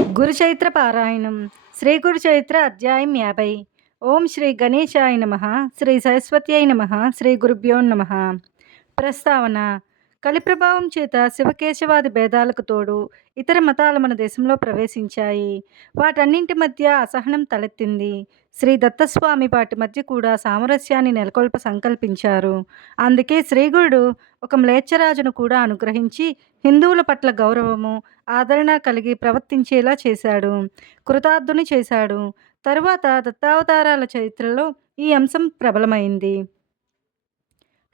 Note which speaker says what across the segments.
Speaker 1: గురుచైత్ర పారాయణం. శ్రీ గురుచైత్ర అధ్యాయం యాభై. ఓం శ్రీ గణేశాయ నమ. శ్రీ సరస్వతి అయి నమ. శ్రీ గురుభ్యో నమ. ప్రస్తావన కలి ప్రభావం చేత శివకేశవాది భేదాలకు తోడు ఇతర మతాలు మన దేశంలో ప్రవేశించాయి. వాటన్నింటి మధ్య అసహనం తలెత్తింది. శ్రీ దత్తస్వామి వాటి మధ్య కూడా సామరస్యాన్ని నెలకొల్ప సంకల్పించారు. అందుకే శ్రీగురుడు ఒక మ్లేచ్ఛరాజును కూడా అనుగ్రహించి హిందువుల పట్ల గౌరవము ఆదరణ కలిగి ప్రవర్తించేలా చేశాడు. కృతార్థుని చేశాడు. తరువాత దత్తావతారాల చరిత్రలో ఈ అంశం ప్రబలమైంది.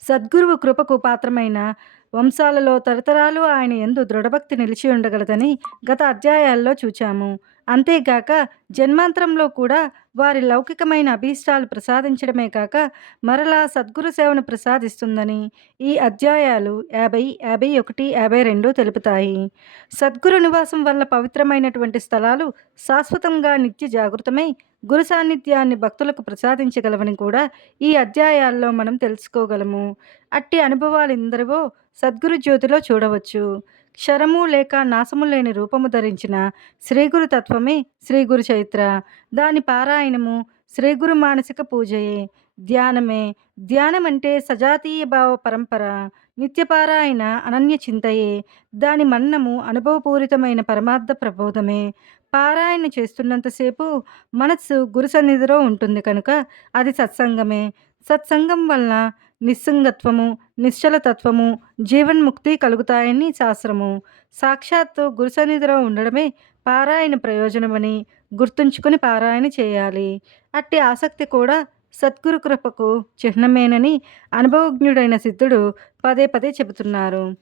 Speaker 1: సద్గురువు కృపకు పాత్రమైన వంశాలలో తరతరాలు ఆయన ఎందు దృఢభక్తి నిలిచి ఉండగలదని గత అధ్యాయాల్లో చూచాము. అంతేగాక జన్మాంతరంలో కూడా వారి లౌకికమైన అభీష్టాలు ప్రసాదించడమే కాక మరలా సద్గురు సేవను ప్రసాదిస్తుందని ఈ అధ్యాయాలు యాభై యాభై ఒకటి యాభై రెండు తెలుపుతాయి. సద్గురు నివాసం వల్ల పవిత్రమైనటువంటి స్థలాలు శాశ్వతంగా నిత్య జాగృతమై గురు సాన్నిధ్యాన్ని భక్తులకు ప్రసాదించగలవని కూడా ఈ అధ్యాయాల్లో మనం తెలుసుకోగలము. అట్టి అనుభవాలు ఎందరివో సద్గురు జ్యోతిలో చూడవచ్చు. క్షరము లేక నాశము లేని రూపము ధరించిన శ్రీగురు తత్వమే శ్రీగురు చైత్ర దాని పారాయణము శ్రీగురు మానసిక పూజయే. ధ్యానమే ధ్యానం అంటే సజాతీయ భావ పరంపర. నిత్యపారాయణ అనన్య చింతయే. దాని మన్నము అనుభవపూరితమైన పరమార్థ ప్రబోధమే. పారాయణ చేస్తున్నంతసేపు మనస్సు గురు సన్నిధిలో ఉంటుంది కనుక అది సత్సంగమే. సత్సంగం వలన నిస్సంగత్వము నిశ్చలతత్వము జీవన్ముక్తి కలుగుతాయని శాస్త్రము. సాక్షాత్తు గురు సన్నిధిలో ఉండడమే పారాయణ ప్రయోజనమని గుర్తుంచుకుని పారాయణ చేయాలి. అట్టి ఆసక్తి కూడా సద్గురు కృపకు చిహ్నమేనని అనుభవజ్ఞుడైన సిద్ధుడు పదే పదే చెబుతున్నారు.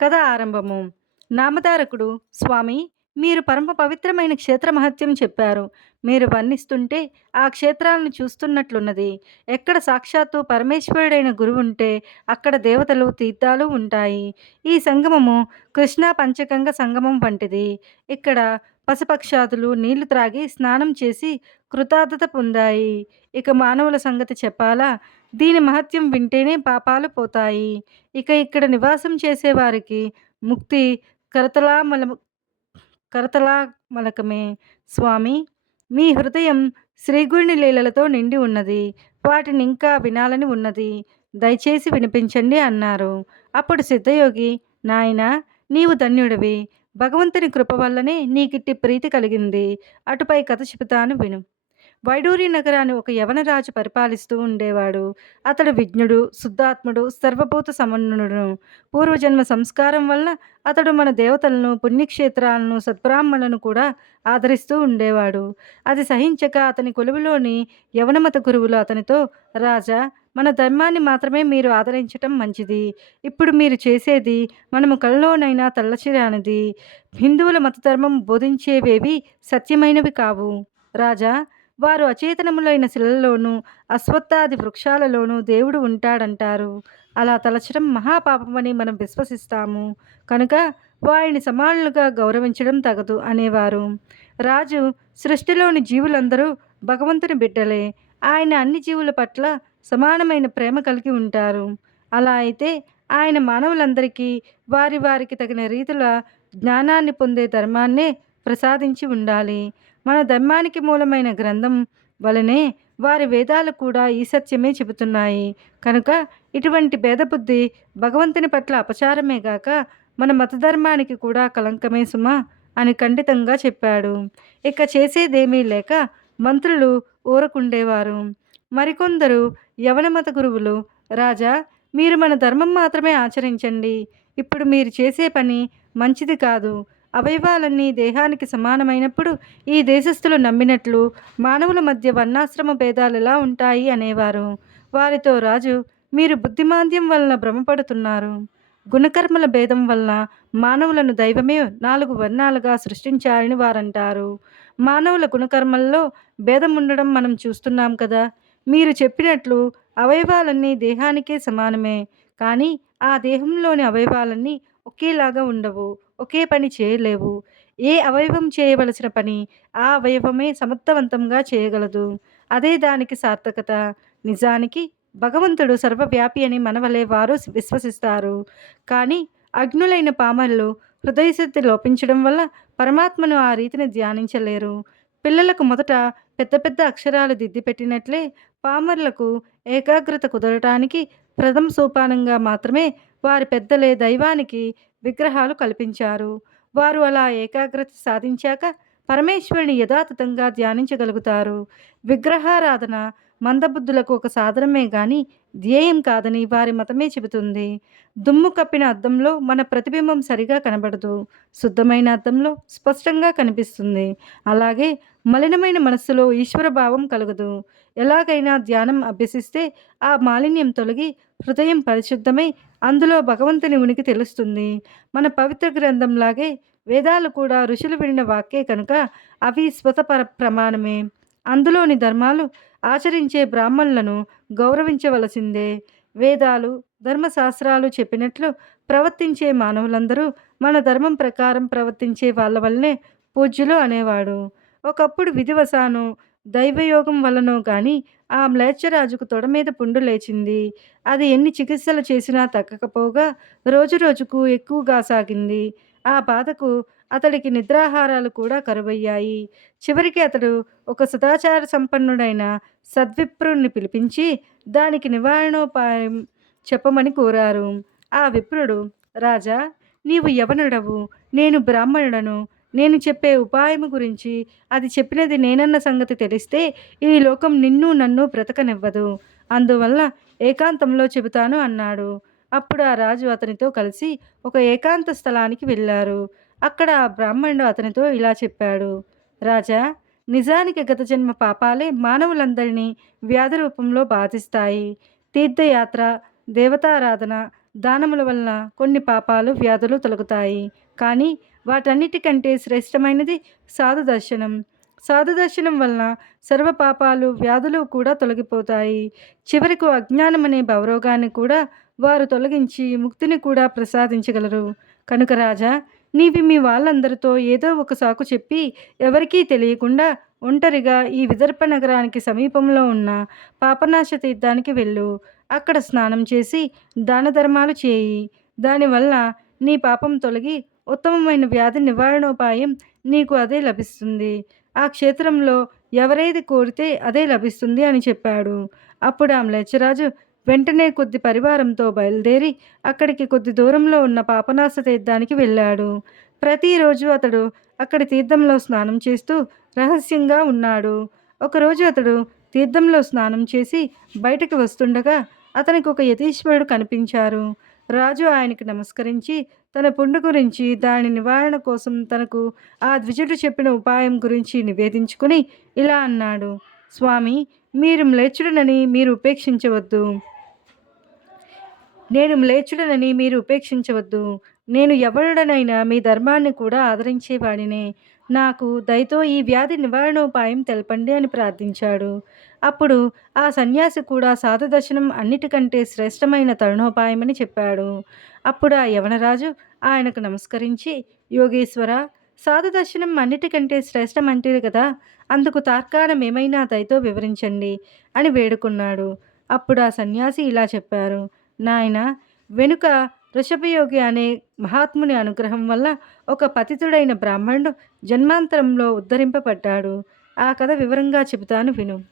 Speaker 1: కథ ఆరంభము. నామధారకుడు స్వామి మీరు పరమ పవిత్రమైన క్షేత్ర మహత్యం చెప్పారు. మీరు వర్ణిస్తుంటే ఆ క్షేత్రాలను చూస్తున్నట్లున్నది. ఎక్కడ సాక్షాత్తు పరమేశ్వరుడైన గురువు ఉంటే అక్కడ దేవతలు తీర్థాలు ఉంటాయి. ఈ సంగమము కృష్ణా పంచగంగ సంగమం వంటిది. ఇక్కడ పశుపక్షాదులు నీళ్ళు త్రాగి స్నానం చేసి కృతార్థత పొందాయి. ఇక మానవుల సంగతి చెప్పాలా? దీని మహత్యం వింటేనే పాపాలు పోతాయి. ఇక ఇక్కడ నివాసం చేసేవారికి ముక్తి కరతలామల కరతలా మలకమే. స్వామి మీ హృదయం శ్రీగుడిని లీలలతో నిండి ఉన్నది. వాటిని ఇంకా వినాలని ఉన్నది. దయచేసి వినిపించండి అన్నారు. అప్పుడు సిద్ధయోగి నాయన నీవు ధన్యుడివి. భగవంతుని కృప వల్లనే నీకిట్టి ప్రీతి కలిగింది. అటుపై కథ చెబుతాను విను. వైడూరి నగరాన్ని ఒక యవనరాజు పరిపాలిస్తూ ఉండేవాడు. అతడు విజ్ఞుడు శుద్ధాత్ముడు సర్వభూత సమన్నుడు పూర్వజన్మ సంస్కారం వల్ల అతడు మన దేవతలను పుణ్యక్షేత్రాలను సద్బ్రాహ్మణులను కూడా ఆదరిస్తూ ఉండేవాడు. అది సహించక అతని కొలువులోని యవనమత గురువులు అతనితో రాజా మన ధర్మాన్ని మాత్రమే మీరు ఆదరించటం మంచిది. ఇప్పుడు మీరు చేసేది మనము కళ్ళలోనైనా తల్లచిరానిది హిందువుల మతధర్మం బోధించేవేవి సత్యమైనవి కావు. రాజా వారు అచేతనములైన శిలల్లోనూ అశ్వత్థాది వృక్షాలలోనూ దేవుడు ఉంటాడంటారు. అలా తలచడం మహాపాపమని మనం విశ్వసిస్తాము. కనుక వారిని సమానులుగా గౌరవించడం తగదు అనేవారు. రాజు సృష్టిలోని జీవులందరూ భగవంతుని బిడ్డలే. ఆయన అన్ని జీవుల పట్ల సమానమైన ప్రేమ కలిగి ఉంటారు. అలా అయితే ఆయన మానవులందరికీ వారి వారికి తగిన రీతుల జ్ఞానాన్ని పొందే ధర్మాన్నే ప్రసాదించి ఉండాలి. మన ధర్మానికి మూలమైన గ్రంథం వలనే వారి వేదాలు కూడా ఈ సత్యమే చెబుతున్నాయి. కనుక ఇటువంటి భేదబుద్ధి భగవంతుని పట్ల అపచారమే గాక మన మతధర్మానికి కూడా కలంకమే సుమా అని ఖండితంగా చెప్పాడు. ఇక చేసేదేమీ లేక మంత్రులు ఊరకుండేవారు. మరికొందరు యవన మత గురువులు రాజా మీరు మన ధర్మం మాత్రమే ఆచరించండి. ఇప్పుడు మీరు చేసే పని మంచిది కాదు. అవయవాలన్నీ దేహానికి సమానమైనప్పుడు ఈ దేశస్థులు నమ్మినట్లు మానవుల మధ్య వర్ణాశ్రమ భేదాలు ఎలా ఉంటాయి అనేవారు. వారితో రాజు మీరు బుద్ధిమాంద్యం వలన భ్రమపడుతున్నారు. గుణకర్మల భేదం వలన మానవులను దైవమే నాలుగు వర్ణాలుగా సృష్టించారని వారంటారు. మానవుల గుణకర్మల్లో భేదం ఉండడం మనం చూస్తున్నాం కదా. మీరు చెప్పినట్లు అవయవాలన్నీ దేహానికే సమానమే. కానీ ఆ దేహంలోని అవయవాలన్నీ ఒకేలాగా ఉండవు. ఒకే పని చేయలేవు. ఏ అవయవం చేయవలసిన పని ఆ అవయవమే సమర్థవంతంగా చేయగలదు. అదే దానికి సార్థకత. నిజానికి భగవంతుడు సర్వవ్యాపి అని మనవలే వారు విశ్వసిస్తారు. కానీ అగ్నులైన పామరులు హృదయశుద్ధి లోపించడం వల్ల పరమాత్మను ఆ రీతిని ధ్యానించలేరు. పిల్లలకు మొదట పెద్ద పెద్ద అక్షరాలు దిద్దిపెట్టినట్లే పామర్లకు ఏకాగ్రత కుదరటానికి ప్రథమ సోపానంగా మాత్రమే వారి పెద్దలే దైవానికి విగ్రహాలు కల్పించారు. వారు అలా ఏకాగ్రత సాధించాక పరమేశ్వరుని యథాతథంగా ధ్యానించగలుగుతారు. విగ్రహారాధన మందబుద్ధులకు ఒక సాధనమే కానీ ధ్యేయం కాదని వారి మతమే చెబుతుంది. దుమ్ము కప్పిన అద్దంలో మన ప్రతిబింబం సరిగా కనబడదు. శుద్ధమైన అద్దంలో స్పష్టంగా కనిపిస్తుంది. అలాగే మలినమైన మనస్సులో ఈశ్వర భావం కలగదు. ఎలాగైనా ధ్యానం అభ్యసిస్తే ఆ మాలిన్యం తొలగి హృదయం పరిశుద్ధమై అందులో భగవంతుని ఉనికి తెలుస్తుంది. మన పవిత్ర గ్రంథంలాగే వేదాలు కూడా ఋషులు విడిన వాక్యే కనుక అవి స్వతపర ప్రమాణమే. అందులోని ధర్మాలు ఆచరించే బ్రాహ్మణులను గౌరవించవలసిందే. వేదాలు ధర్మశాస్త్రాలు చెప్పినట్లు ప్రవర్తించే మానవులందరూ మన ధర్మం ప్రకారం ప్రవర్తించే వాళ్ళ వల్లనే పూజ్యులు అనేవాడు. ఒకప్పుడు విధివశాను దైవయోగం వలనో కానీ ఆ మ్లేచ్ఛరాజుకు తొడ మీద పుండు లేచింది. అది ఎన్ని చికిత్సలు చేసినా తగ్గకపోగా రోజు రోజుకు ఎక్కువగా సాగింది. ఆ బాధకు అతడికి నిద్రాహారాలు కూడా కరువయ్యాయి. చివరికి అతడు ఒక సదాచార సంపన్నుడైన సద్విప్రుణ్ణి పిలిపించి దానికి నివారణోపాయం చెప్పమని కోరారు. ఆ విప్రుడు రాజా నీవు యవనుడవు నేను బ్రాహ్మణుడను. నేను చెప్పే ఉపాయము గురించి అది చెప్పినది నేనన్న సంగతి తెలిస్తే ఈ లోకం నిన్ను నన్ను బ్రతకనివ్వదు. అందువల్ల ఏకాంతంలో చెబుతాను అన్నాడు. అప్పుడు ఆ రాజు అతనితో కలిసి ఒక ఏకాంత స్థలానికి వెళ్ళారు. అక్కడ బ్రాహ్మణుడు అతనితో ఇలా చెప్పాడు. రాజా నిజానికి గత జన్మ పాపాలే మానవులందరినీ వ్యాధి రూపంలో బాధిస్తాయి. తీర్థయాత్ర దేవతారాధన దానముల వలన కొన్ని పాపాలు వ్యాధులు తొలగుతాయి. కానీ వాటన్నిటికంటే శ్రేష్టమైనది సాధు దర్శనం. సాధు దర్శనం వలన సర్వ పాపాలు వ్యాధులు కూడా తొలగిపోతాయి. చివరకు అజ్ఞానం అనే భవరోగాన్ని కూడా వారు తొలగించి ముక్తిని కూడా ప్రసాదించగలరు. కనుక రాజా నీవి మీ వాళ్ళందరితో ఏదో ఒక సాకు చెప్పి ఎవరికీ తెలియకుండా ఒంటరిగా ఈ విదర్భ నగరానికి సమీపంలో ఉన్న పాపనాశ తీర్థానికి వెళ్ళు. అక్కడ స్నానం చేసి దాన ధర్మాలు చేయి. దానివల్ల నీ పాపం తొలగి ఉత్తమమైన వ్యాధి నివారణోపాయం నీకు అదే లభిస్తుంది. ఆ క్షేత్రంలో ఎవరేది కోరితే అదే లభిస్తుంది అని చెప్పాడు. అప్పుడు ఆ మ్లేచ్చరాజు వెంటనే కొద్ది పరివారంతో బయలుదేరి అక్కడికి కొద్ది దూరంలో ఉన్న పాపనాశ తీర్థానికి వెళ్ళాడు. ప్రతిరోజు అతడు అక్కడి తీర్థంలో స్నానం చేస్తూ రహస్యంగా ఉన్నాడు. ఒకరోజు అతడు తీర్థంలో స్నానం చేసి బయటకు వస్తుండగా అతనికి ఒక యతీశ్వరుడు కనిపించారు. రాజు ఆయనకి నమస్కరించి తన పుండు గురించి దాని నివారణ కోసం తనకు ఆ ద్విజుడు చెప్పిన ఉపాయం గురించి నివేదించుకుని ఇలా అన్నాడు. స్వామి మీరు మ్లేచ్చుడనని మీరు ఉపేక్షించవద్దు. నేను మ్లేచ్చుడనని మీరు ఉపేక్షించవద్దు. నేను ఎవరుడనైనా మీ ధర్మాన్ని కూడా ఆదరించేవాడినే. నాకు దయతో ఈ వ్యాధి నివారణోపాయం తెలపండి అని ప్రార్థించాడు. అప్పుడు ఆ సన్యాసి కూడా సాధదర్శనం అన్నిటికంటే శ్రేష్టమైన తరుణోపాయమని చెప్పాడు. అప్పుడు ఆ యవనరాజు ఆయనకు నమస్కరించి యోగేశ్వర సాధదర్శనం అన్నిటికంటే శ్రేష్టం శ్రేష్టమంటే కదా అందుకు తార్కాణం ఏమైనా దయతో వివరించండి అని వేడుకున్నాడు. అప్పుడు ఆ సన్యాసి ఇలా చెప్పారు. నాయన వెనుక ఋషభయోగి అనే మహాత్ముని అనుగ్రహం వల్ల ఒక పతితుడైన బ్రాహ్మణుడు జన్మాంతరంలో ఉద్ధరింపబడ్డాడు. ఆ కథ వివరంగా చెబుతాను విను.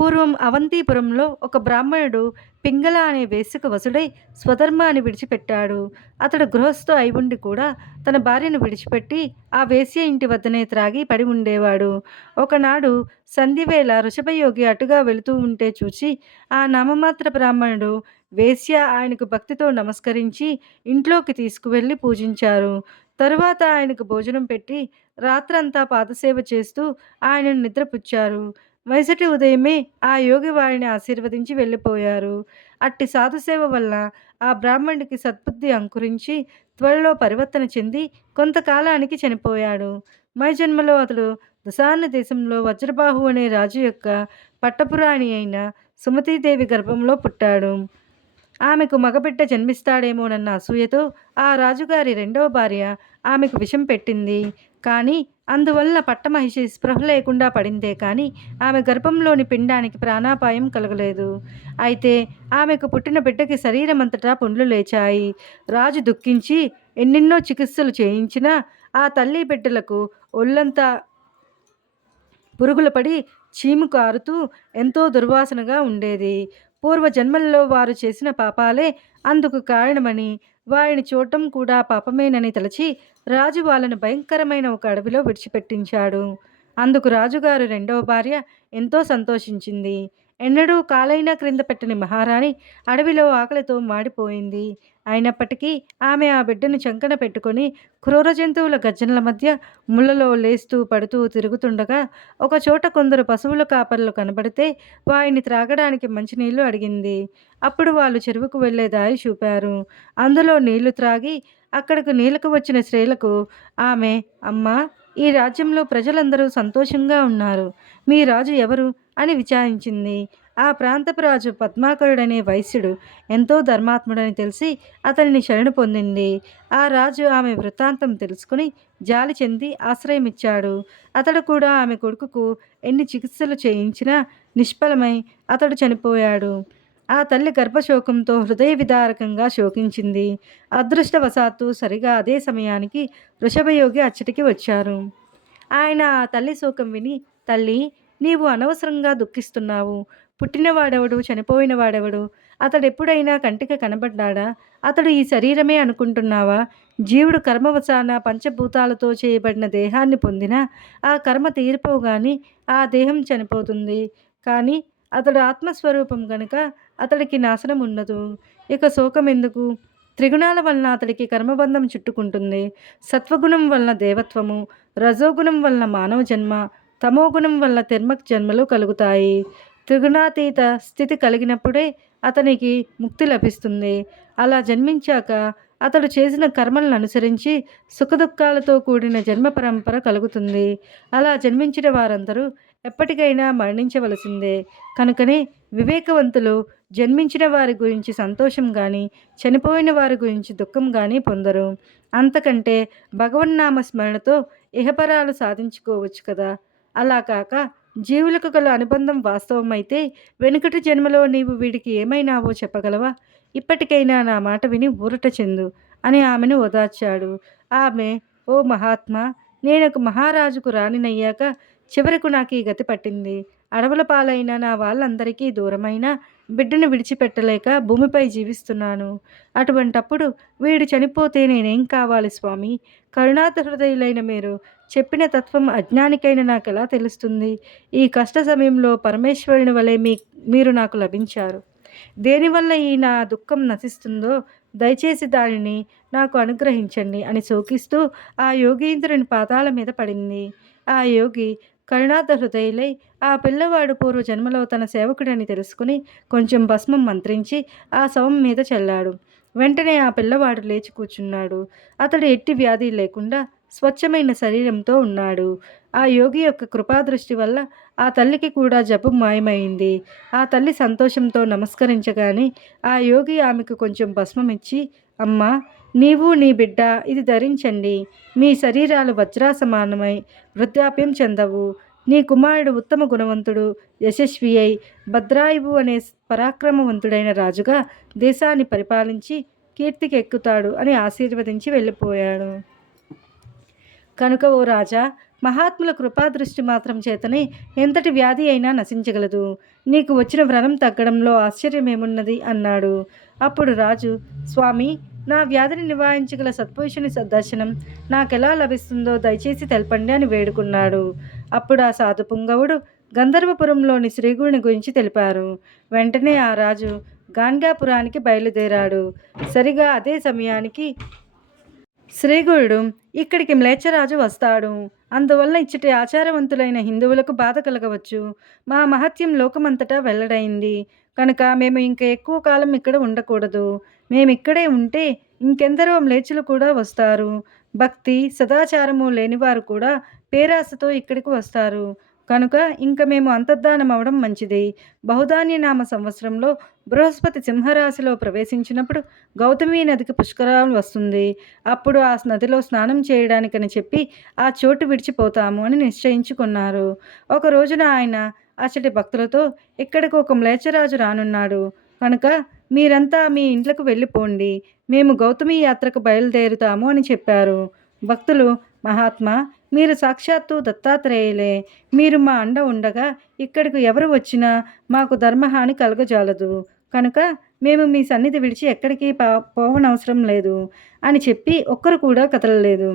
Speaker 1: పూర్వం అవంతిపురంలో ఒక బ్రాహ్మణుడు పింగళ అనే వేసుక వసుడై స్వధర్మాన్ని విడిచిపెట్టాడు. అతడు గృహస్థు అయి ఉండి కూడా తన భార్యను విడిచిపెట్టి ఆ వేశ్య ఇంటి వద్దనే త్రాగి పడి ఉండేవాడు. ఒకనాడు సంధివేళ ఋషభయోగి అటుగా వెళుతూ ఉంటే చూచి ఆ నామమాత్ర బ్రాహ్మణుడు వేశ్య ఆయనకు భక్తితో నమస్కరించి ఇంట్లోకి తీసుకువెళ్ళి పూజించారు. తరువాత ఆయనకు భోజనం పెట్టి రాత్రంతా పాదసేవ చేస్తూ ఆయనను నిద్రపుచ్చారు. మరుసటి ఉదయమే ఆ యోగి వారిని ఆశీర్వదించి వెళ్ళిపోయారు. అట్టి సాధుసేవ వల్ల ఆ బ్రాహ్మణుడికి సద్బుద్ధి అంకురించి త్వరలో పరివర్తన చెంది కొంతకాలానికి చనిపోయాడు. మై జన్మలో అతడు దుశాన్న దేశంలో వజ్రబాహు అనే రాజు యొక్క పట్టపురాణి అయిన సుమతీదేవి గర్భంలో పుట్టాడు. ఆమెకు మగబిడ్డ జన్మిస్తాడేమోనన్న అసూయతో ఆ రాజుగారి రెండవ భార్య ఆమెకు విషం పెట్టింది. కానీ అందువల్ల పట్టమహిషి స్పృహ లేకుండా పడిందే కానీ ఆమె గర్భంలోని పిండానికి ప్రాణాపాయం కలగలేదు. అయితే ఆమెకు పుట్టిన బిడ్డకి శరీరం అంతటా పుండ్లు లేచాయి. రాజు దుఃఖించి ఎన్నెన్నో చికిత్సలు చేయించినా ఆ తల్లి బిడ్డలకు ఒళ్ళంతా పురుగులు పడి చీము కారుతూ ఎంతో దుర్వాసనగా ఉండేది. పూర్వ జన్మల్లో వారు చేసిన పాపాలే అందుకు కారణమని వారిని చూడటం కూడా పాపమేనని తలచి రాజు వాళ్ళను భయంకరమైన ఒక అడవిలో విడిచిపెట్టించాడు. అందుకు రాజుగారు రెండవ భార్య ఎంతో సంతోషించింది. ఎన్నడూ కాలైనా క్రింద పెట్టని మహారాణి అడవిలో ఆకలితో మాడిపోయింది. అయినప్పటికీ ఆమె ఆ బిడ్డను చంకన పెట్టుకొని క్రూర జంతువుల గర్జనల మధ్య ముళ్ళలో లేస్తూ పడుతూ తిరుగుతుండగా ఒకచోట కొందరు పశువుల కాపర్లు కనబడితే వారిని త్రాగడానికి మంచినీళ్ళు అడిగింది. అప్పుడు వాళ్ళు చెరువుకు వెళ్ళే దారి చూపారు. అందులో నీళ్ళు త్రాగి అక్కడకు నీళ్ళకు వచ్చిన స్త్రీలకు ఆమె అమ్మ ఈ రాజ్యంలో ప్రజలందరూ సంతోషంగా ఉన్నారు. మీ రాజు ఎవరు? అని విచారించింది. ఆ ప్రాంతపు రాజు పద్మాకరుడనే వైశ్యుడు. ఎంతో ధర్మాత్ముడని తెలిసి అతనిని శరణు పొందింది. ఆ రాజు ఆమె వృత్తాంతం తెలుసుకుని జాలి చెంది ఆశ్రయమిచ్చాడు. అతడు కూడా ఆమె కొడుకుకు ఎన్ని చికిత్సలు చేయించినా నిష్ఫలమై అతడు చనిపోయాడు. ఆ తల్లి గర్భశోకంతో హృదయ విదారకంగా శోకించింది. అదృష్టవశాత్తు సరిగా అదే సమయానికి వృషభయోగి అచ్చటికి వచ్చారు. ఆయన ఆ తల్లి శోకం విని తల్లి నీవు అనవసరంగా దుఃఖిస్తున్నావు. పుట్టినవాడెవడు? చనిపోయిన వాడెవడు అతడు ఎప్పుడైనా కంటికి కనబడ్డాడా? అతడు ఈ శరీరమే అనుకుంటున్నావా? జీవుడు కర్మవశాన పంచభూతాలతో చేయబడిన దేహాన్ని పొందిన ఆ కర్మ తీరిపోగాని ఆ దేహం చనిపోతుంది. కానీ అతడు ఆత్మస్వరూపం గనుక అతడికి నాశనం ఉండదు ఇక శోకం ఎందుకు? త్రిగుణాల వలన అతడికి కర్మబంధం చుట్టుకుంటుంది. సత్వగుణం వలన దేవత్వము రజోగుణం వలన మానవ జన్మ తమోగుణం వల్ల తెర్మక్ జన్మలు కలుగుతాయి. త్రిగుణాతీత స్థితి కలిగినప్పుడే అతనికి ముక్తి లభిస్తుంది. అలా జన్మించాక అతడు చేసిన కర్మలను అనుసరించి సుఖదుఖాలతో కూడిన జన్మ పరంపర కలుగుతుంది. అలా జన్మించిన వారందరూ ఎప్పటికైనా మరణించవలసిందే. కనుకనే వివేకవంతులు జన్మించిన వారి గురించి సంతోషం కానీ చనిపోయిన వారి గురించి దుఃఖం కానీ పొందరు. అంతకంటే భగవన్నామ స్మరణతో ఇహపరాలు సాధించుకోవచ్చు కదా. అలా కాక జీవులకు గల అనుబంధం వాస్తవమైతే వెనుకటి జన్మలో నీవు వీడికి ఏమైనావో చెప్పగలవా? ఇప్పటికైనా నా మాట విని ఊరట చెందు అని ఆమెను ఓదార్చాడు. ఆమె ఓ మహాత్మా నేనొక మహారాజుకు రాణినయ్యాక చివరకు నాకు ఈ గతి పట్టింది. అడవుల పాలైన నా వాళ్ళందరికీ దూరమైన బిడ్డను విడిచిపెట్టలేక భూమిపై జీవిస్తున్నాను. అటువంటప్పుడు వీడు చనిపోతే నేనేం కావాలి స్వామి? కరుణాత హృదయులైన మీరు చెప్పిన తత్వం అజ్ఞానికైన నాకు ఎలా తెలుస్తుంది? ఈ కష్ట సమయంలో పరమేశ్వరుని వలె మీ మీరు నాకు లభించారు. దేనివల్ల ఈ నా దుఃఖం నశిస్తుందో దయచేసి దానిని నాకు అనుగ్రహించండి అని శోకిస్తూ ఆ యోగీంద్రుని పాదాల మీద పడింది. ఆ యోగి కరుణాత హృదయులై ఆ పిల్లవాడు పూర్వ జన్మలో తన సేవకుడని తెలుసుకుని కొంచెం భస్మం మంత్రించి ఆ శవం మీద చల్లాడు. వెంటనే ఆ పిల్లవాడు లేచి కూర్చున్నాడు. అతడు ఎట్టి వ్యాధి లేకుండా స్వచ్ఛమైన శరీరంతో ఉన్నాడు. ఆ యోగి యొక్క కృపాదృష్టి వల్ల ఆ తల్లికి కూడా జబ్బు మాయమైంది. ఆ తల్లి సంతోషంతో నమస్కరించగానే ఆ యోగి ఆమెకు కొంచెం భస్మం ఇచ్చి అమ్మా నీవు నీ బిడ్డ ఇది ధరించండి. మీ శరీరాలు వజ్రాసమానమై వృద్ధాప్యం చెందవు. నీ కుమారుడు ఉత్తమ గుణవంతుడు యశస్వి అయి భద్రాయువు అనే పరాక్రమవంతుడైన రాజుగా దేశాన్ని పరిపాలించి కీర్తికి ఎక్కుతాడు అని ఆశీర్వదించి వెళ్ళిపోయాడు. కనుక ఓ రాజా మహాత్ముల కృపాదృష్టి మాత్రం చేతనే ఎంతటి వ్యాధి అయినా నశించగలదు. నీకు వచ్చిన వ్రణం తగ్గడంలో ఆశ్చర్యమేమున్నది? అన్నాడు. అప్పుడు రాజు స్వామి నా వ్యాధిని నివారించగల సత్పురుషుని దర్శనం నాకెలా లభిస్తుందో దయచేసి తెలపండి అని వేడుకున్నాడు. అప్పుడు ఆ సాధు పుంగవుడు గంధర్వపురంలోని శ్రీగుడిని గురించి తెలిపారు. వెంటనే ఆ రాజు గాన్గాపురానికి బయలుదేరాడు. సరిగా అదే సమయానికి శ్రీగురుడు ఇక్కడికి మ్లేచ్చరాజు వస్తాడు. అందువల్ల ఇచ్చటి ఆచారవంతులైన హిందువులకు బాధ కలగవచ్చు. మా మహత్యం లోకమంతటా వెల్లడైంది. కనుక మేము ఇంకా ఎక్కువ కాలం ఇక్కడ ఉండకూడదు. మేమిక్కడే ఉంటే ఇంకెందరో మ్లేచ్చులు కూడా వస్తారు. భక్తి సదాచారము లేనివారు కూడా పేరాసతో ఇక్కడికి వస్తారు. కనుక ఇంక మేము అంతర్ధానం అవడం మంచిది. బహుధాన్యనామ సంవత్సరంలో బృహస్పతి సింహరాశిలో ప్రవేశించినప్పుడు గౌతమి నదికి పుష్కరాలు వస్తుంది. అప్పుడు ఆ నదిలో స్నానం చేయడానికని చెప్పి ఆ చోటు విడిచిపోతాము అని నిశ్చయించుకున్నారు. ఒక రోజున ఆయన అచ్చటి భక్తులతో ఇక్కడికి ఒక మ్లేచ్చరాజు రానున్నాడు. కనుక మీరంతా మీ ఇండ్లకు వెళ్ళిపోండి. మేము గౌతమి యాత్రకు బయలుదేరుతాము అని చెప్పారు. భక్తులు మహాత్మా మీరు సాక్షాత్తు దత్తాత్రేయులే. మీరు మా అండ ఉండగా ఇక్కడికి ఎవరు వచ్చినా మాకు ధర్మహాని కలగజాలదు. కనుక మేము మీ సన్నిధి విడిచి ఎక్కడికి పా పోవనవసరం లేదు అని చెప్పి ఒక్కరు కూడా కదలలేదు.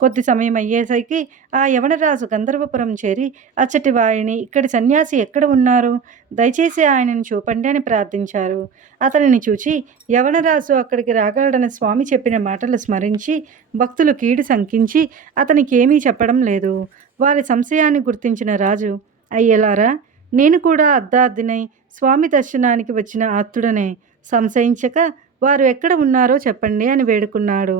Speaker 1: కొద్ది సమయం అయ్యేసరికి ఆ యవనరాజు గంధర్వపురం చేరి అచ్చటి వారిని ఇక్కడి సన్యాసి ఎక్కడ ఉన్నారు? దయచేసి ఆయనను చూపండి అని ప్రార్థించారు. అతనిని చూచి యవనరాజు అక్కడికి రాగలడని స్వామి చెప్పిన మాటలు స్మరించి భక్తులు కీడు శంకించి అతనికి ఏమీ చెప్పడం లేదు. వారి సంశయాన్ని గుర్తించిన రాజు అయ్యలారా నేను కూడా అద్దాద్దినై స్వామి దర్శనానికి వచ్చిన ఆత్తుడనే. సంశయించక వారు ఎక్కడ ఉన్నారో చెప్పండి అని వేడుకున్నాడు.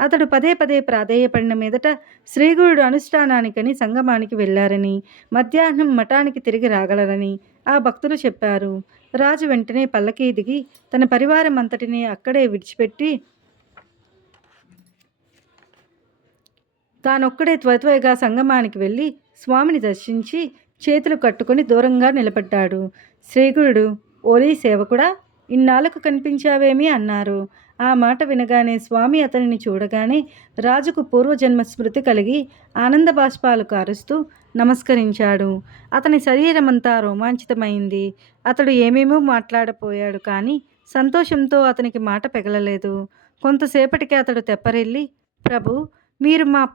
Speaker 1: అతడు పదే పదే ప్రాధేయపడిన మీదట శ్రీగురుడు అనుష్ఠానానికని సంగమానికి వెళ్ళారని మధ్యాహ్నం మఠానికి తిరిగి రాగలరని ఆ భక్తులు చెప్పారు. రాజు వెంటనే పల్లకీ దిగి తన పరివారం అంతటిని అక్కడే విడిచిపెట్టి తానొక్కడే త్వరత్వయగా సంగమానికి వెళ్ళి స్వామిని దర్శించి చేతులు కట్టుకొని దూరంగా నిలబడ్డాడు. శ్రీగురుడు ఓలీ సేవకుడా ఇన్నాళ్ళకు కనిపించావేమి అన్నారు. ఆ మాట వినగానే స్వామి అతనిని చూడగానే రాజుకు పూర్వజన్మ స్మృతి కలిగి ఆనంద బాష్పాలు కారుస్తూ నమస్కరించాడు. అతని శరీరమంతా రోమాంచితమైంది. అతడు ఏమేమో మాట్లాడపోయాడు కానీ సంతోషంతో అతనికి మాట పెగలలేదు. కొంతసేపటికి అతడు తెప్పరిల్లి ప్రభు మీరు మా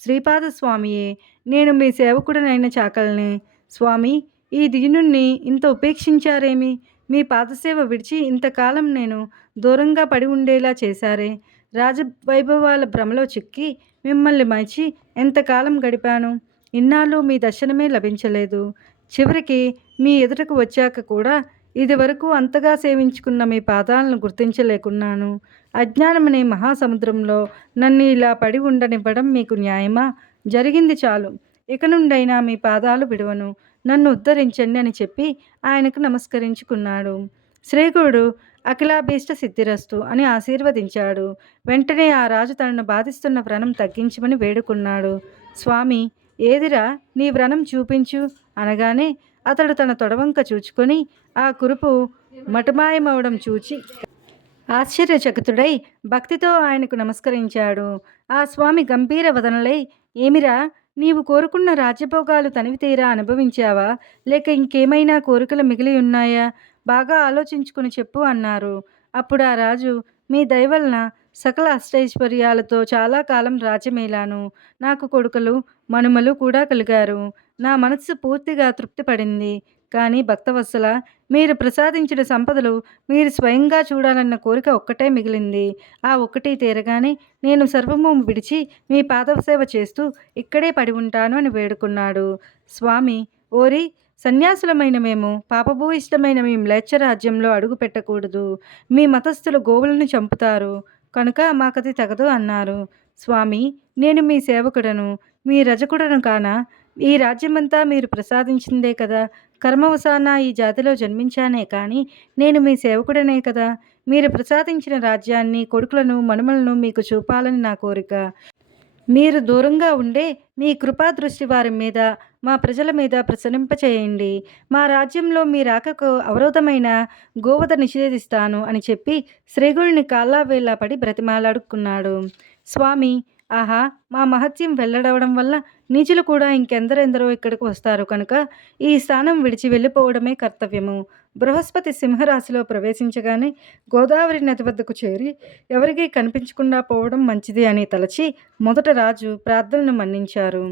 Speaker 1: శ్రీపాద స్వామియే నేను మీ సేవకుడనైన చాకల్ని. స్వామి ఈ దీనుణ్ణి ఇంత ఉపేక్షించారేమి? మీ పాదసేవ విడిచి ఇంతకాలం నేను దూరంగా పడి ఉండేలా చేశారే. రాజవైభవాల భ్రమలో చిక్కి మిమ్మల్ని మరిచి ఎంతకాలం గడిపాను? ఇన్నాళ్ళు మీ దర్శనమే లభించలేదు. చివరికి మీ ఎదుటకు వచ్చాక కూడా ఇదివరకు అంతగా సేవించుకున్న మీ పాదాలను గుర్తించలేకున్నాను. అజ్ఞానమనే మహాసముద్రంలో నన్ను ఇలా పడి ఉండనివ్వడం మీకు న్యాయమా? జరిగింది చాలు. ఇక నుండైనా మీ పాదాలు విడవను. నన్ను ఉద్ధరించండి అని చెప్పి ఆయనకు నమస్కరించుకున్నాడు. శ్రీకుడు అఖిలాభీష్ట సిద్ధిరస్తు అని ఆశీర్వదించాడు. వెంటనే ఆ రాజు తనను బాధిస్తున్న వ్రణం తగ్గించమని వేడుకున్నాడు. స్వామి ఏదిరా నీ వ్రణం చూపించు అనగానే అతడు తన తొడవంక చూచుకొని ఆ కురుపు మటుమాయమవడం చూచి ఆశ్చర్యచకితుడై భక్తితో ఆయనకు నమస్కరించాడు. ఆ స్వామి గంభీర వదనలై ఏమిరా నీవు కోరుకున్న రాజ్యభోగాలు తనివి తీరా అనుభవించావా? లేక ఇంకేమైనా కోరికలు మిగిలి ఉన్నాయా? బాగా ఆలోచించుకుని చెప్పు అన్నారు. అప్పుడు ఆ రాజు మీ దయవలన సకల అష్టైశ్వర్యాలతో చాలా కాలం రాజ్యమేలాను. నాకు కొడుకులు మనుమలు కూడా కలిగారు. నా మనస్సు పూర్తిగా తృప్తిపడింది. కానీ భక్తవత్సల మీరు ప్రసాదించిన సంపదలు మీరు స్వయంగా చూడాలన్న కోరిక ఒక్కటే మిగిలింది. ఆ ఒక్కటి తీరగానే నేను సర్వము విడిచి మీ పాదసేవ చేస్తూ ఇక్కడే పడి ఉంటాను అని వేడుకున్నాడు. స్వామి ఓరి సన్యాసులమైన మేము పాపభూయిష్టమైన మీ మ్లేచ్ఛ రాజ్యంలో అడుగు పెట్టకూడదు. మీ మతస్థులు గోవులను చంపుతారు. కనుక మాకది తగదు అన్నారు. స్వామి నేను మీ సేవకుడను. మీ రజకుడను కాన ఈ రాజ్యమంతా మీరు ప్రసాదించిందే కదా. కర్మవసాన ఈ జాతిలో జన్మించానే కానీ నేను మీ సేవకుడనే కదా. మీరు ప్రసాదించిన రాజ్యాన్ని కొడుకులను మనుమలను మీకు చూపాలని నా కోరిక. మీరు దూరంగా ఉండే మీ కృపా దృష్టి వారి మీద మా ప్రజల మీద ప్రసరింపచేయండి మా రాజ్యంలో మీ రాకకు అవరోధమైన గోవత నిషేధిస్తాను అని చెప్పి శ్రీగుడిని కాళ్ళా వేళ్ళ పడి బ్రతిమాలాడుకున్నాడు. స్వామి ఆహా మా మహత్యం వెల్లడవడం వల్ల నీచులు కూడా ఇంకెందరెందరో ఇక్కడికి వస్తారు కనుక ఈ స్థానం విడిచి వెళ్ళిపోవడమే కర్తవ్యము. బృహస్పతి సింహరాశిలో ప్రవేశించగానే గోదావరి నది వద్దకు చేరి ఎవరికీ కనిపించకుండా పోవడం మంచిది అని తలచి మొదట రాజు ప్రార్థనను మన్నించారు.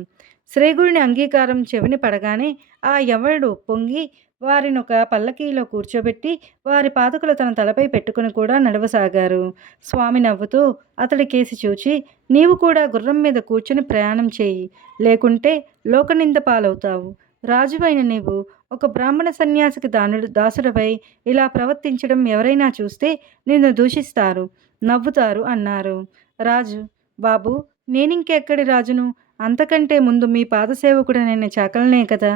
Speaker 1: శ్రీగుడిని అంగీకారం చెవిని పడగానే ఆ యవనుడు పొంగి వారిని ఒక పల్లకీలో కూర్చోబెట్టి వారి పాదకులు తన తలపై పెట్టుకుని కూడా నడవసాగారు. స్వామి నవ్వుతూ అతడి కేసి చూచి నీవు కూడా గుర్రం మీద కూర్చుని ప్రయాణం చేయి. లేకుంటే లోకనింద పాలవుతావు. రాజువైన నీవు ఒక బ్రాహ్మణ సన్యాసికి దానుడు దాసుడవై ఇలా ప్రవర్తించడం ఎవరైనా చూస్తే నిన్ను దూషిస్తారు. నవ్వుతారు అన్నారు. రాజు బాబు నేనింకెక్కడి రాజును? అంతకంటే ముందు మీ పాదసేవకుడనైన చాకలనే కదా.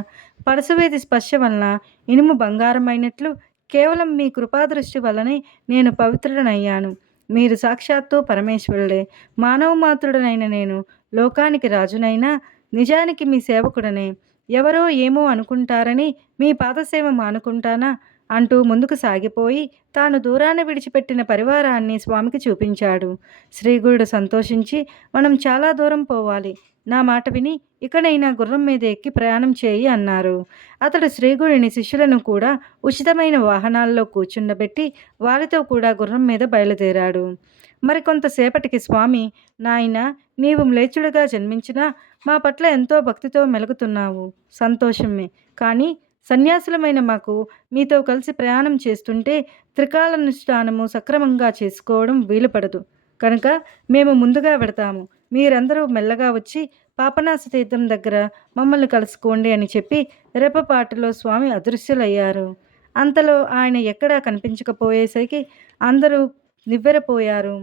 Speaker 1: పరసవేది స్పర్శ వలన ఇనుము బంగారమైనట్లు కేవలం మీ కృపాదృష్టి వల్లనే నేను పవిత్రుడనయ్యాను. మీరు సాక్షాత్తు పరమేశ్వరుడే. మానవ మాతృడనైన నేను లోకానికి రాజునైనా నిజానికి మీ సేవకుడనే. ఎవరో ఏమో అనుకుంటారని మీ పాదసేవ మానుకుంటానా? అంటూ ముందుకు సాగిపోయి తాను దూరాన విడిచిపెట్టిన పరివారాన్ని స్వామికి చూపించాడు. శ్రీగురుడు సంతోషించి మనం చాలా దూరం పోవాలి. నా మాట విని ఇకనైనా గుర్రం మీద ఎక్కి ప్రయాణం చేయి అన్నారు. అతడు శ్రీగుడిని శిష్యులను కూడా ఉచితమైన వాహనాల్లో కూర్చుండబెట్టి వారితో కూడా గుర్రం మీద బయలుదేరాడు. మరికొంతసేపటికి స్వామి నాయన నీవు మ్లేచుడుగా జన్మించినా మా పట్ల ఎంతో భక్తితో మెలుగుతున్నావు. సంతోషమే. కానీ సన్యాసులమైన మాకు మీతో కలిసి ప్రయాణం చేస్తుంటే త్రికాలనుష్ఠానము సక్రమంగా చేసుకోవడం వీలుపడదు. కనుక మేము ముందుగా వెడతాము. మీరందరూ మెల్లగా వచ్చి పాపనాశ తీర్థం దగ్గర మమ్మల్ని కలుసుకోండి అని చెప్పి రెప్పపాటులో స్వామి అదృశ్యులయ్యారు. అంతలో ఆయన ఎక్కడా కనిపించకపోయేసరికి అందరూ నివ్వెరపోయారు.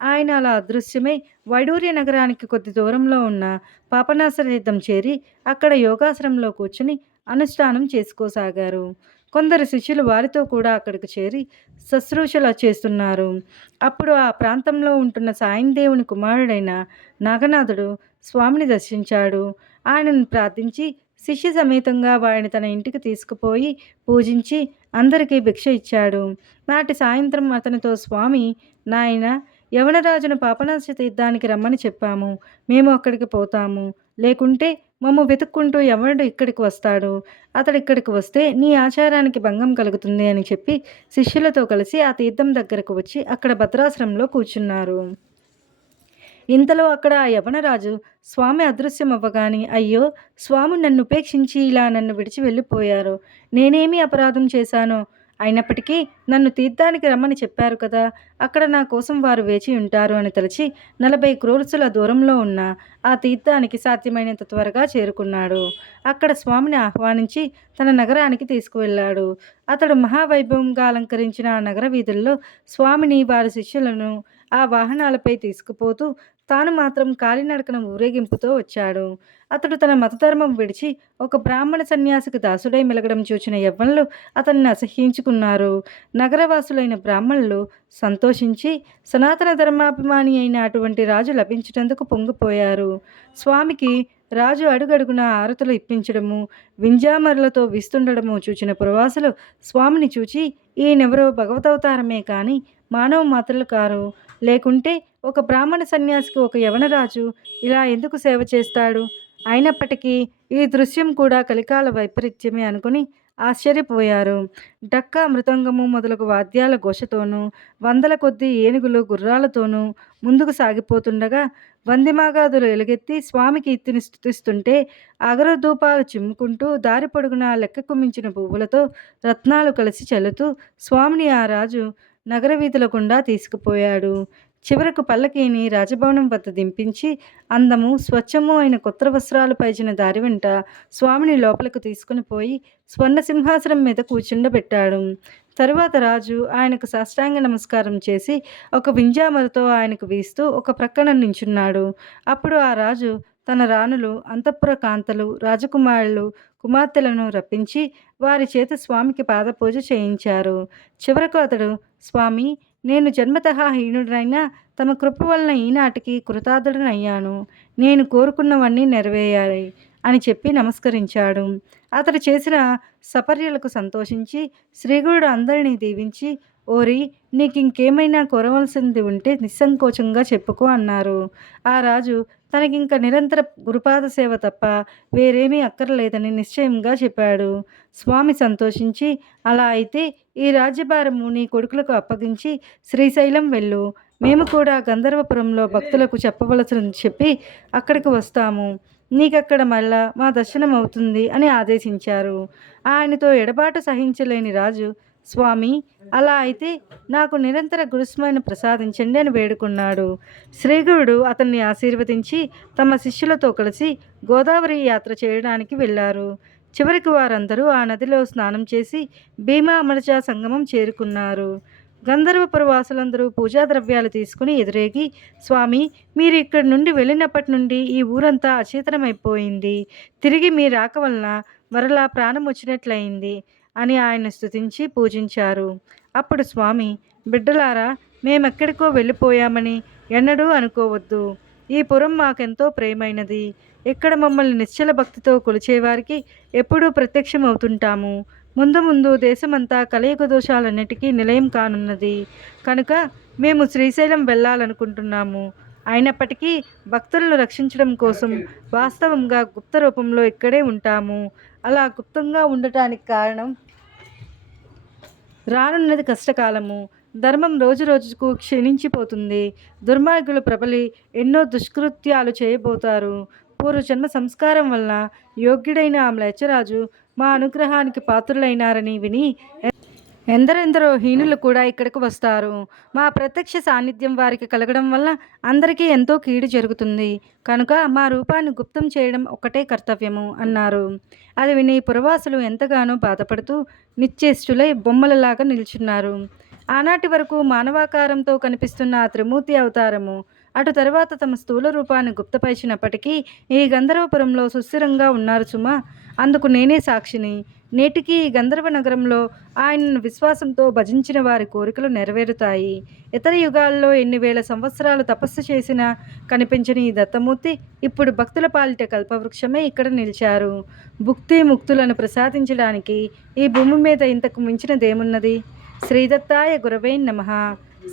Speaker 1: ఆయన అలా అదృశ్యమై వైడూర్య నగరానికి కొద్ది దూరంలో ఉన్న పాపనాశ తీర్థం చేరి అక్కడ యోగాశ్రమంలో కూర్చుని అనుష్ఠానం చేసుకోసాగారు. కొందరు శిష్యులు వారితో కూడా అక్కడికి చేరి శుశ్రూషలు చేస్తున్నారు. అప్పుడు ఆ ప్రాంతంలో ఉంటున్న సాయందేవుని కుమారుడైన నాగనాథుడు స్వామిని దర్శించాడు. ఆయనను ప్రార్థించి శిష్య సమేతంగా వారిని తన ఇంటికి తీసుకుపోయి పూజించి అందరికీ భిక్ష ఇచ్చాడు. నాటి సాయంత్రం అతనితో స్వామి నాయన యవనరాజును పాపనాశ తీర్థానికి రమ్మని చెప్పాము. మేము అక్కడికి పోతాము. లేకుంటే మమ్మ వెతుక్కుంటూ ఎవడు ఇక్కడికి వస్తాడు? అతడు ఇక్కడికి వస్తే నీ ఆచారానికి భంగం కలుగుతుంది అని చెప్పి శిష్యులతో కలిసి ఆ తీర్థం దగ్గరకు వచ్చి అక్కడ భద్రాశ్రమంలో కూర్చున్నారు. ఇంతలో అక్కడ ఆ యవనరాజు స్వామి అదృశ్యం అవ్వగాని అయ్యో స్వామి నన్ను ఉపేక్షించి ఇలా నన్ను విడిచి వెళ్ళిపోయారు. నేనేమి అపరాధం చేశానో? అయినప్పటికీ నన్ను తీర్థానికి రమ్మని చెప్పారు కదా అక్కడ నా కోసం వారు వేచి ఉంటారు అని తలచి నలభై క్రోర్సుల దూరంలో ఉన్న ఆ తీర్థానికి సాధ్యమైనంత త్వరగా చేరుకున్నాడు. అక్కడ స్వామిని ఆహ్వానించి తన నగరానికి తీసుకువెళ్ళాడు. అతడు మహావైభవంగా అలంకరించిన ఆ నగర వీధుల్లో స్వామిని వారి శిష్యులను ఆ వాహనాలపై తీసుకుపోతూ తాను మాత్రం కాలినడకన ఊరేగింపుతో వచ్చాడు. అతడు తన మతధర్మం విడిచి ఒక బ్రాహ్మణ సన్యాసికి దాసుడై మెలగడం చూచిన యవ్వనులు అతన్ని అసహ్యించుకున్నారు. నగరవాసులైన బ్రాహ్మణులు సంతోషించి సనాతన ధర్మాభిమాని అయిన అటువంటి రాజు లభించినందుకు పొంగిపోయారు. స్వామికి రాజు అడుగడుగున ఆరతులు ఇప్పించడము వింజామరులతో విస్తుండడము చూచిన పురవాసులు స్వామిని చూచి ఈయనెవరో భగవతవతారమే కానీ మానవ మాత్రలు కారు. లేకుంటే ఒక బ్రాహ్మణ సన్యాసికి ఒక యవనరాజు ఇలా ఎందుకు సేవ చేస్తాడు? అయినప్పటికీ ఈ దృశ్యం కూడా కలికాల వైపరీత్యమే అనుకుని ఆశ్చర్యపోయారు. డక్కా మృతంగము మొదలగు వాద్యాల ఘోషతోనూ వందల కొద్దీ ఏనుగులు గుర్రాలతోనూ ముందుకు సాగిపోతుండగా వందిమాగాదులు ఎలుగెత్తి స్వామికి ఇత్తిని స్థుతిస్తుంటే అగరధూపాలు చిమ్ముకుంటూ దారి పొడుగున లెక్కకు మించిన పువ్వులతో రత్నాలు కలిసి చల్లుతూ స్వామిని ఆ రాజు నగర వీధుల గుండా తీసుకుపోయాడు. చివరకు పల్లకీని రాజభవనం వద్ద దింపించి అందము స్వచ్ఛము అయిన కొత్త వస్త్రాలు పైచిన దారి వెంట స్వామిని లోపలికి తీసుకుని పోయి స్వర్ణ సింహాసనం మీద కూర్చుండబెట్టాడు. తరువాత రాజు ఆయనకు సాష్టాంగ నమస్కారం చేసి ఒక వింజామరతో ఆయనకు వీస్తూ ఒక ప్రక్కన నించున్నాడు. అప్పుడు ఆ రాజు తన రాణులు అంతఃపుర కాంతలు రాజకుమారులు కుమార్తెలను రప్పించి వారి చేత స్వామికి పాదపూజ చేయించారు. చివరకు అతడు స్వామి నేను జన్మతః హీనుడైన తమ కృప వలన ఈనాటికి కృతార్థుడనయ్యాను. నేను కోరుకున్నవన్నీ నెరవేరాయి అని చెప్పి నమస్కరించాడు. అతడు చేసిన సపర్యలకు సంతోషించి శ్రీగురుడు అందరినీ దీవించి ఓరి నీకు ఇంకేమైనా కోరవలసింది ఉంటే నిస్సంకోచంగా చెప్పుకో అన్నారు. ఆ రాజు తనకింక నిరంతర గురుపాద సేవ తప్ప వేరేమీ అక్కర్లేదని నిశ్చయంగా చెప్పాడు. స్వామి సంతోషించి అలా అయితే ఈ రాజ్యభారము నీ కొడుకులకు అప్పగించి శ్రీశైలం వెళ్ళు. మేము కూడా గంధర్వపురంలో భక్తులకు చెప్పవలసిన చెప్పి అక్కడికి వస్తాము. నీకక్కడ మళ్ళా మా దర్శనం అవుతుంది అని ఆదేశించారు. ఆయనతో ఎడబాటు సహించలేని రాజు స్వామి అలా అయితే నాకు నిరంతర గురుస్మరణ ప్రసాదించండి అని వేడుకున్నాడు. శ్రీగురుడు అతన్ని ఆశీర్వదించి తమ శిష్యులతో కలిసి గోదావరి యాత్ర చేయడానికి వెళ్ళారు. చివరికి వారందరూ ఆ నదిలో స్నానం చేసి భీమా అమరజా సంగమం చేరుకున్నారు. గంధర్వపుర వాసులందరూ పూజా ద్రవ్యాలు తీసుకుని ఎదురేగి స్వామి మీరు ఇక్కడి నుండి వెళ్ళినప్పటి నుండి ఈ ఊరంతా అచేతనమైపోయింది. తిరిగి మీ రాక వలన మరలా ప్రాణం వచ్చినట్లయింది అని ఆయన స్తుతించి పూజించారు. అప్పుడు స్వామి బిడ్డలారా మేమెక్కడికో వెళ్ళిపోయామని ఎన్నడూ అనుకోవద్దు. ఈ పురం మాకెంతో ప్రేమైనది. ఇక్కడ మమ్మల్ని నిశ్చల భక్తితో కొలిచేవారికి ఎప్పుడూ ప్రత్యక్షమవుతుంటాము. ముందు ముందు దేశమంతా కలయిక దోషాలన్నిటికీ నిలయం కానున్నది. కనుక మేము శ్రీశైలం వెళ్ళాలనుకుంటున్నాము. అయినప్పటికీ భక్తులను రక్షించడం కోసం వాస్తవంగా గుప్త రూపంలో ఇక్కడే ఉంటాము. అలా గుప్తంగా ఉండటానికి కారణం రానున్నది కష్టకాలము. ధర్మం రోజు రోజుకు క్షీణించిపోతుంది. దుర్మార్గులు ప్రబలి ఎన్నో దుష్కృత్యాలు చేయబోతారు. పూర్వజన్మ సంస్కారం వలన యోగ్యుడైన ఆ మ్లేచ్చరాజు మా అనుగ్రహానికి పాత్రులైనారని విని ఎందరెందరో హీనులు కూడా ఇక్కడికి వస్తారు. మా ప్రత్యక్ష సాన్నిధ్యం వారికి కలగడం వల్ల అందరికీ ఎంతో కీడు జరుగుతుంది. కనుక మా రూపాన్ని గుప్తం చేయడం ఒకటే కర్తవ్యము అన్నారు. అది విని పురవాసులు ఎంతగానో బాధపడుతూ నిశ్చేష్టులై బొమ్మలలాగా నిల్చున్నారు. ఆనాటి వరకు మానవాకారంతో కనిపిస్తున్న ఆ త్రిమూర్తి అవతారము అటు తర్వాత తమ స్థూల రూపాన్ని గుప్తపరిచినప్పటికీ ఈ గంధర్వపురంలో సుస్థిరంగా ఉన్నారు సుమా. అందుకు నేనే సాక్షిని. నేటికి ఈ గంధర్వ నగరంలో ఆయనను విశ్వాసంతో భజించిన వారి కోరికలు నెరవేరుతాయి. ఇతర యుగాల్లో ఎన్ని వేల సంవత్సరాలు తపస్సు చేసినా కనిపించని ఈ దత్తమూర్తి ఇప్పుడు భక్తుల పాలిట కల్పవృక్షమే ఇక్కడ నిలిచారు. భుక్తి ముక్తులను ప్రసాదించడానికి ఈ భూమి మీద ఇంతకు మించినదేమున్నది? శ్రీదత్తాయ గురవే నమ.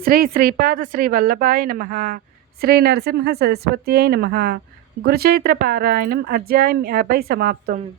Speaker 1: శ్రీ శ్రీపాద శ్రీ వల్లభాయ నమ. శ్రీ నరసింహ సరస్వత్యై నమ. గురుచైత్ర పారాయణం అధ్యాయం యాభై సమాప్తం.